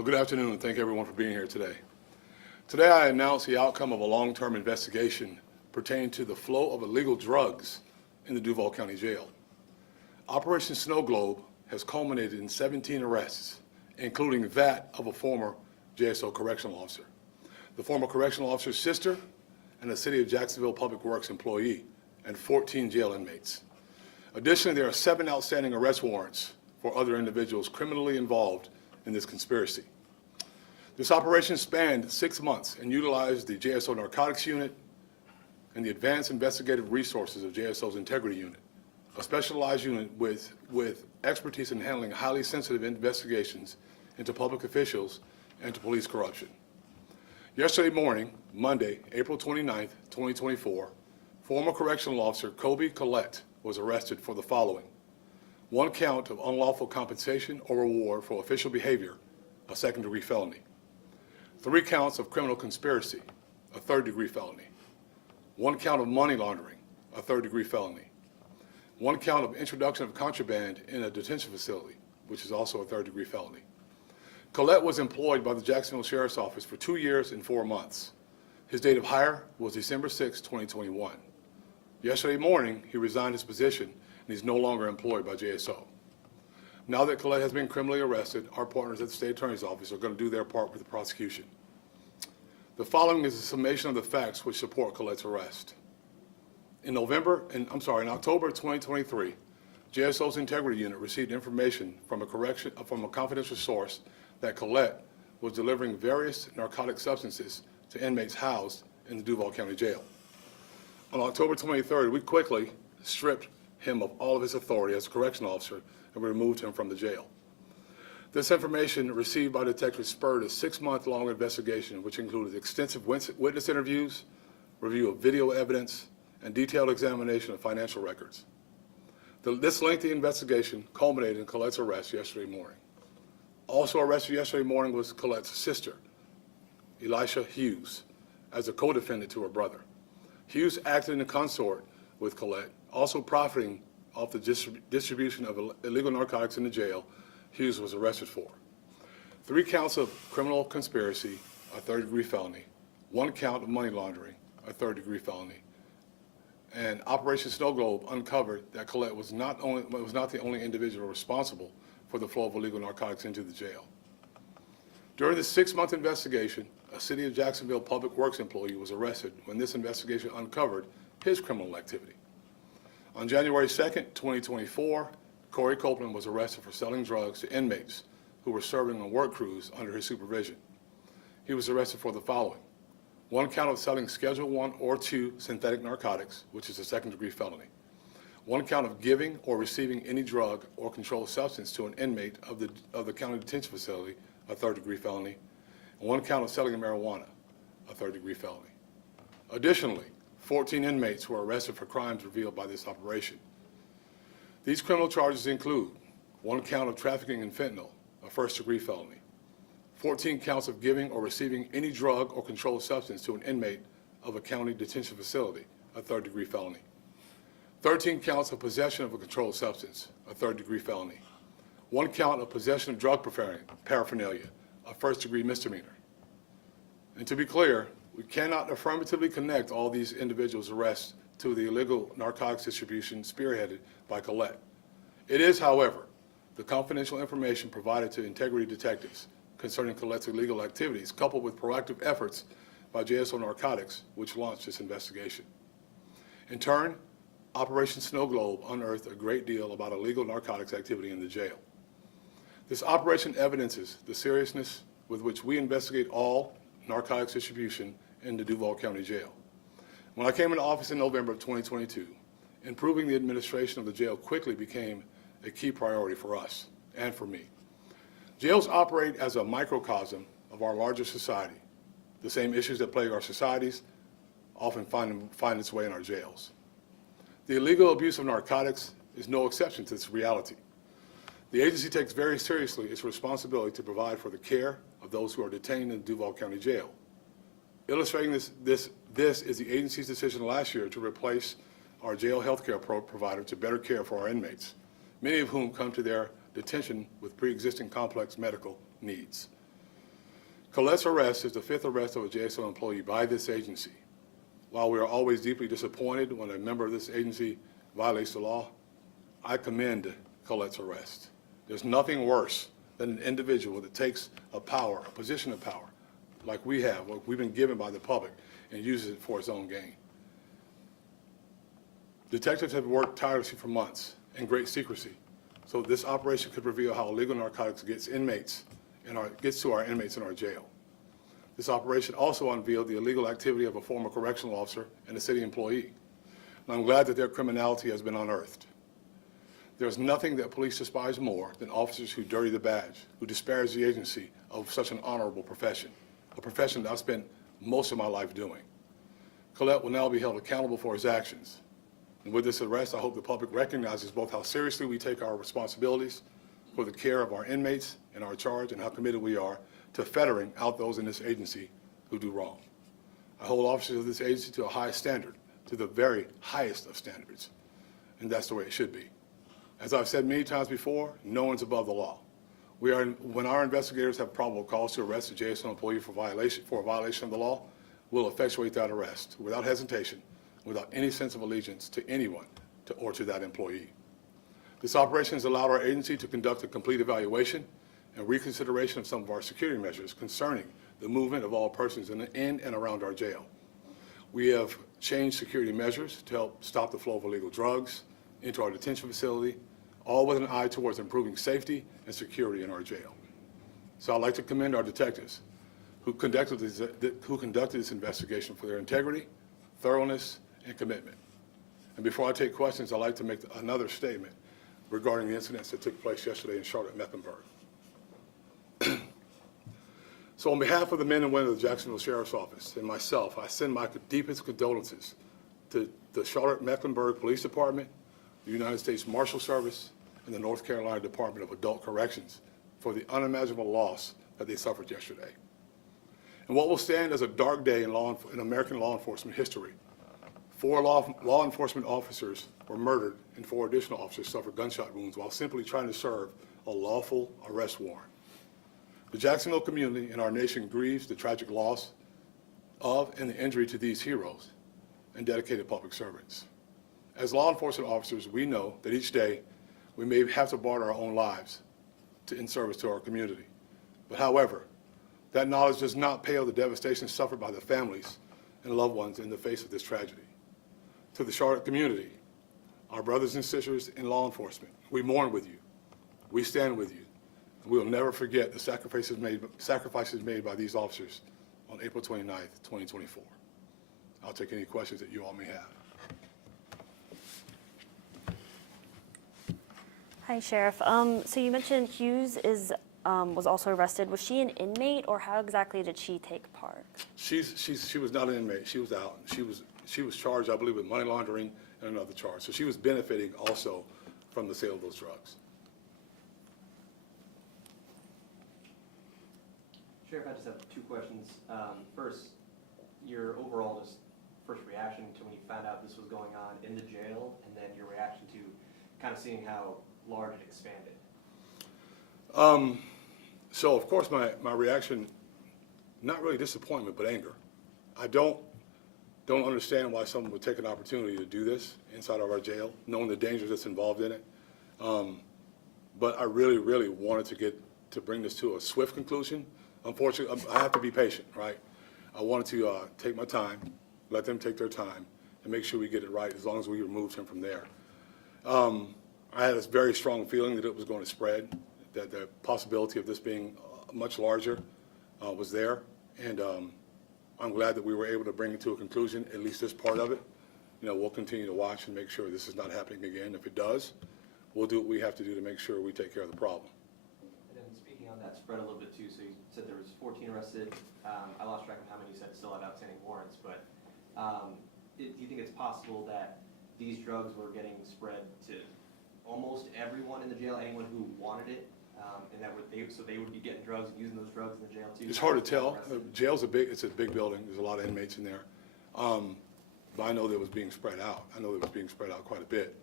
So good afternoon, and thank everyone for being here today. Today I announce the outcome of a long-term investigation pertaining to the flow of illegal drugs in the Duval County Jail. Operation Snow Globe has culminated in 17 arrests, including that of a former JSO correctional officer, the former correctional officer's sister, and a City of Jacksonville Public Works employee, and 14 jail inmates. Additionally, there are 7 outstanding arrest warrants for other individuals criminally involved in this conspiracy. This operation spanned 6 months and utilized the JSO Narcotics Unit and the Advanced Investigative Resources of JSO's Integrity Unit, a specialized unit with expertise in handling highly sensitive investigations into public officials and to police corruption. Yesterday morning, Monday, April 29, 2024, former correctional officer Kobe Collette was arrested for the following: 1 count of unlawful compensation or reward for official behavior, a second-degree felony; 3 counts of criminal conspiracy, a third-degree felony; 1 count of money laundering, a third-degree felony; 1 count of introduction of contraband in a detention facility, which is also a third-degree felony. Collette was employed by the Jacksonville Sheriff's Office for 2 years and 4 months. His date of hire was December 6, 2021. Yesterday morning, he resigned his position, and he's no longer employed by JSO. Now that Collette has been criminally arrested, our partners at the State Attorney's Office are going to do their part with the prosecution. The following is a summation of the facts which support Collette's arrest. In October 2023, JSO's Integrity Unit received information from a confidential source that Collette was delivering various narcotic substances to inmates housed in the Duval County Jail. On October 23rd, we quickly stripped him of all of his authority as a correctional officer and removed him from the jail. This information received by detectives spurred a 6-month-long investigation, which included extensive witness interviews, review of video evidence, and detailed examination of financial records. This lengthy investigation culminated in Collette's arrest yesterday morning. Also arrested yesterday morning was Collette's sister, Elisha Hughes, as a co-defendant to her brother. Hughes acted in consort with Collette, also profiting off the distribution of illegal narcotics in the jail Hughes was arrested for. 3 counts of criminal conspiracy, a third-degree felony; 1 count of money laundering, a third-degree felony. And Operation Snow Globe uncovered that Collette was not the only individual responsible for the flow of illegal narcotics into the jail. During the 6-month investigation, a City of Jacksonville Public Works employee was arrested when this investigation uncovered his criminal activity. On January 2nd, 2024, Corey Copeland was arrested for selling drugs to inmates who were serving on work crews under his supervision. He was arrested for the following: 1 count of selling Schedule 1 or 2 synthetic narcotics, which is a second-degree felony; 1 count of giving or receiving any drug or controlled substance to an inmate of the county detention facility, a third-degree felony; and 1 count of selling marijuana, a third-degree felony. Additionally, 14 inmates were arrested for crimes revealed by this operation. These criminal charges include 1 count of trafficking in fentanyl, a first-degree felony; 14 counts of giving or receiving any drug or controlled substance to an inmate of a county detention facility, a third-degree felony; 13 counts of possession of a controlled substance, a third-degree felony; 1 count of possession of drug paraphernalia, a first-degree misdemeanor. And to be clear, we cannot affirmatively connect all these individuals' arrests to the illegal narcotics distribution spearheaded by Collette. It is, however, the confidential information provided to integrity detectives concerning Collette's illegal activities, coupled with proactive efforts by JSO Narcotics, which launched this investigation. In turn, Operation Snow Globe unearthed a great deal about illegal narcotics activity in the jail. This operation evidences the seriousness with which we investigate all narcotics distribution in the Duval County Jail. When I came into office in November of 2022, improving the administration of the jail quickly became a key priority for us and for me. Jails operate as a microcosm of our larger society. The same issues that plague our societies often find its way in our jails. The illegal abuse of narcotics is no exception to this reality. The agency takes very seriously its responsibility to provide for the care of those who are detained in the Duval County Jail. Illustrating this is the agency's decision last year to replace our jail healthcare provider to better care for our inmates, many of whom come to their detention with pre-existing complex medical needs. Colette's arrest is the 5th arrest of a JSO employee by this agency. While we are always deeply disappointed when a member of this agency violates the law, I commend Colette's arrest. There's nothing worse than an individual that takes a position of power, like we have, what we've been given by the public, and uses it for its own gain. Detectives have worked tirelessly for months in great secrecy, so this operation could reveal how illegal narcotics gets to our inmates in our jail. This operation also unveiled the illegal activity of a former correctional officer and a city employee, and I'm glad that their criminality has been unearthed. There's nothing that police despise more than officers who dirty the badge, who disparage the agency of such an honorable profession, a profession that I've spent most of my life doing. Colette will now be held accountable for his actions. And with this arrest, I hope the public recognizes both how seriously we take our responsibilities for the care of our inmates and our charge, and how committed we are to fettering out those in this agency who do wrong. I hold officers of this agency to a high standard, to the very highest of standards, and that's the way it should be. As I've said many times before, no one's above the law. When our investigators have probable cause to arrest a JSO employee for a violation of the law, we'll effectuate that arrest without hesitation, without any sense of allegiance to anyone or to that employee. This operation has allowed our agency to conduct a complete evaluation and reconsideration of some of our security measures concerning the movement of all persons in and around our jail. We have changed security measures to help stop the flow of illegal drugs into our detention facility, all with an eye towards improving safety and security in our jail. So I'd like to commend our detectives who conducted this investigation for their integrity, thoroughness, and commitment. And before I take questions, I'd like to make another statement regarding the incidents that took place yesterday in Charlotte-Mecklenburg. So on behalf of the men and women of the Jacksonville Sheriff's Office and myself, I send my deepest condolences to the Charlotte-Mecklenburg Police Department, the United States Marshal Service, and the North Carolina Department of Adult Corrections for the unimaginable loss that they suffered yesterday. And what will stand as a dark day in American law enforcement history, 4 law enforcement officers were murdered and 4 additional officers suffered gunshot wounds while simply trying to serve a lawful arrest warrant. The Jacksonville community and our nation grieves the tragic loss of and the injury to these heroes and dedicated public servants. As law enforcement officers, we know that each day we may have to barter our own lives in service to our community. But however, that knowledge does not pale the devastation suffered by the families and loved ones in the face of this tragedy. To the Charlotte community, our brothers and sisters in law enforcement, we mourn with you. We stand with you. We will never forget the sacrifices made by these officers on April 29th, 2024. I'll take any questions that you all may have. Hi, Sheriff. So you mentioned Hughes was also arrested. Was she an inmate, or how exactly did she take part? She was not an inmate. She was out. She was charged, I believe, with money laundering and another charge. So she was benefiting also from the sale of those drugs. Sheriff, I just have 2 questions. First, your overall first reaction to when you found out this was going on in the jail, and then your reaction to kind of seeing how large it expanded. So of course my reaction, not really disappointment, but anger. I don't understand why someone would take an opportunity to do this inside of our jail, knowing the dangers that's involved in it. But I really, really wanted to bring this to a swift conclusion. Unfortunately, I have to be patient, right? I wanted to take my time, let them take their time, and make sure we get it right as long as we removed him from there. I had a very strong feeling that it was going to spread, that the possibility of this being much larger was there, and I'm glad that we were able to bring it to a conclusion, at least this part of it. You know, we'll continue to watch and make sure this is not happening again. If it does, we'll do what we have to do to make sure we take care of the problem. And then speaking on that spread a little bit too, so you said there was 14 arrested. I lost track of how many you said still had outstanding warrants, but do you think it's possible that these drugs were getting spread to almost everyone in the jail, anyone who wanted it, and that so they would be getting drugs and using those drugs in the jail too? It's hard to tell. Jail's it's a big building. There's a lot of inmates in there. But I know that it was being spread out. I know it was being spread out quite a bit.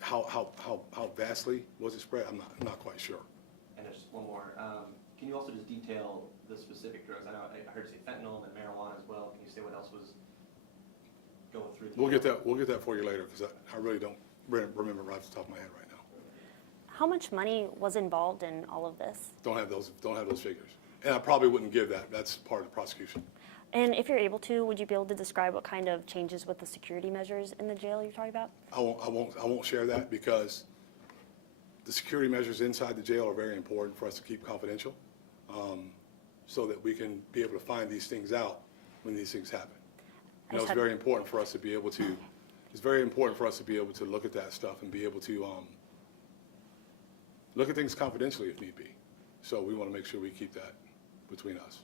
How vastly was it spread? I'm not quite sure. And there's one more. Can you also also just detail the specific drugs? I know I heard you say fentanyl and then marijuana as well. Can you say what else was going through? We'll get that for you later, because I really don't remember right off the top of my head right now. How much money was involved in all of this? Don't have those figures. And I probably wouldn't give that. That's part of the prosecution. And if you're able to, would you be able to describe what kind of changes with the security measures in the jail you're talking about? I won't share that, because the security measures inside the jail are very important for us to keep confidential, so that we can be able to find these things out when these things happen. You know, it's very important for us to be able to. It's very important for us to be able to look at that stuff and be able to look at things confidentially if need be. So we want to make sure we keep that between us.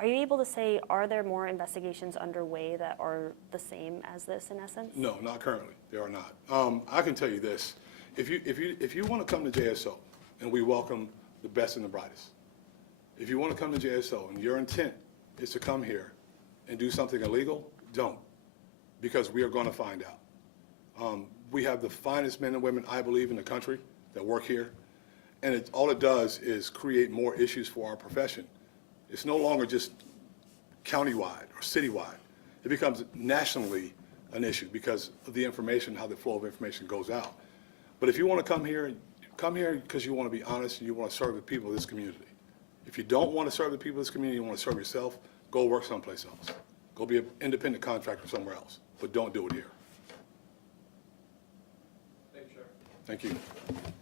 Are you able to say, are there more investigations underway that are the same as this in essence? No, not currently. There are not. I can tell you this: if you want to come to JSO, and we welcome the best and the brightest. If you want to come to JSO and your intent is to come here and do something illegal, don't, because we are going to find out. We have the finest men and women, I believe, in the country that work here, and all it does is create more issues for our profession. It's no longer just countywide or citywide. It becomes nationally an issue because of the information, how the flow of information goes out. But if you want to come here because you want to be honest and you want to serve the people of this community. If you don't want to serve the people of this community, you want to serve yourself, go work someplace else. Go be an independent contractor somewhere else, but don't do it here. Thank you, sir. Thank you.